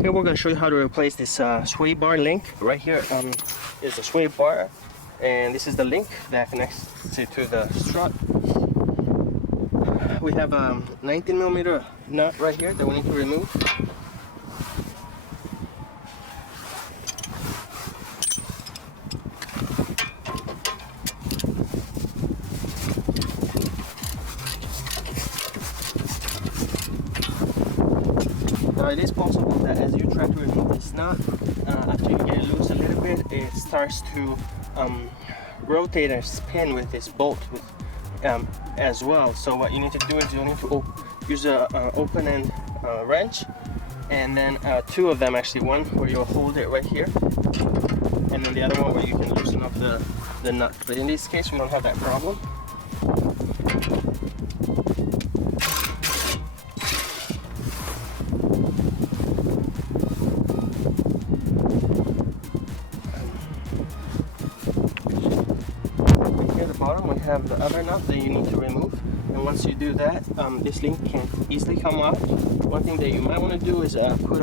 Here we're going to show you how to replace this sway bar link. Right here is the sway bar, and this is the link that connects to the strut. We have a 19mm nut right here that we need to remove. Now it is possible that as you try to remove this nut, after you get it loose a little bit, it starts to rotate and spin with this bolt as well. So what you need to do is you need to use an open end wrench, and then two of them actually, one where you'll hold it right here, and then the other one where you can loosen up the nut. But in this case we don't have that problem. Here at the bottom we have the other nut that you need to remove, and once you do that, this link can easily come out. One thing that you might want to do is put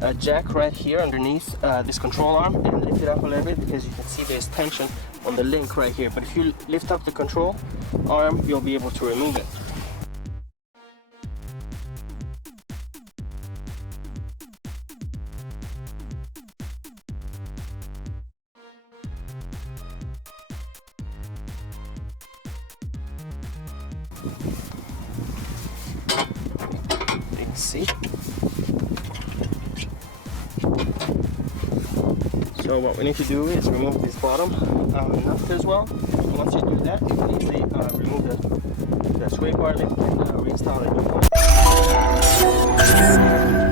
a jack right here underneath this control arm and lift it up a little bit, because you can see there's tension on the link right here. But if you lift up the control arm, you'll be able to remove it. You can see. So what we need to do is remove this bottom nut as well. And once you do that, you can easily remove the sway bar link and reinstall a new one.